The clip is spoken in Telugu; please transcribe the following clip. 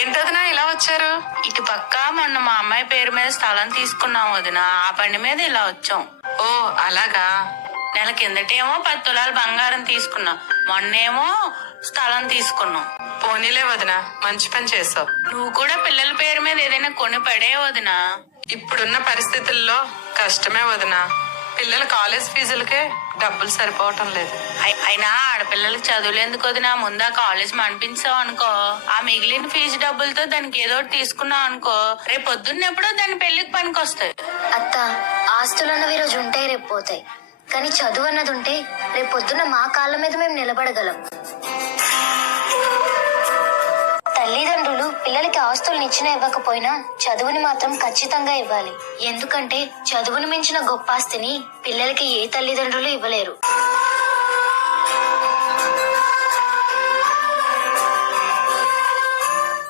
ఏంటదినా ఇలా వచ్చారు? ఇటు పక్క మొన్న మా అమ్మాయి పేరు మీద స్థలం తీసుకున్నాం వదిన, ఆ బండి మీద ఇలా వచ్చాం. ఓ అలాగా. నెల కిందటేమో 10 తులాలు బంగారం తీసుకున్నాం, మొన్నేమో స్థలం తీసుకున్నాం. పోనీలే వదినా, మంచి పని చేసావు. నువ్వు కూడా పిల్లల పేరు మీద ఏదైనా కొని పడే వదినా. ఇప్పుడున్న పరిస్థితుల్లో కష్టమే వదినా. పిల్లల కాలేజ్ ఫీజులకే డబ్బులు సరిపోవటం లేదు. అయినా ఆడపిల్లలకి చదువులు ఎందుకు వదినా, ముందా కాలేజ్ మనిపించావు అనుకో, ఆ మిగిలిన ఫీజు డబ్బులతో దానికి ఏదో ఒకటి తీసుకున్నావు అనుకో, రేపు పొద్దున్నెప్పుడో దాని పెళ్లికి పనికొస్తాయి. అత్త, ఆస్తులు అన్నవి రోజు ఉంటాయి, రేపు పోతాయి. కానీ చదువు అన్నది ఉంటే రేపు పొద్దున్న మా కాళ్ళ మీద మేము నిలబడగలం. తల్లిదండ్రులు పిల్లలకి ఆస్తుల్ని ఇచ్చినా ఇవ్వకపోయినా చదువుని మాత్రం ఖచ్చితంగా ఇవ్వాలి. ఎందుకంటే చదువుని మించిన గొప్ప ఆస్తిని పిల్లలకి ఏ తల్లిదండ్రులు ఇవ్వలేరు.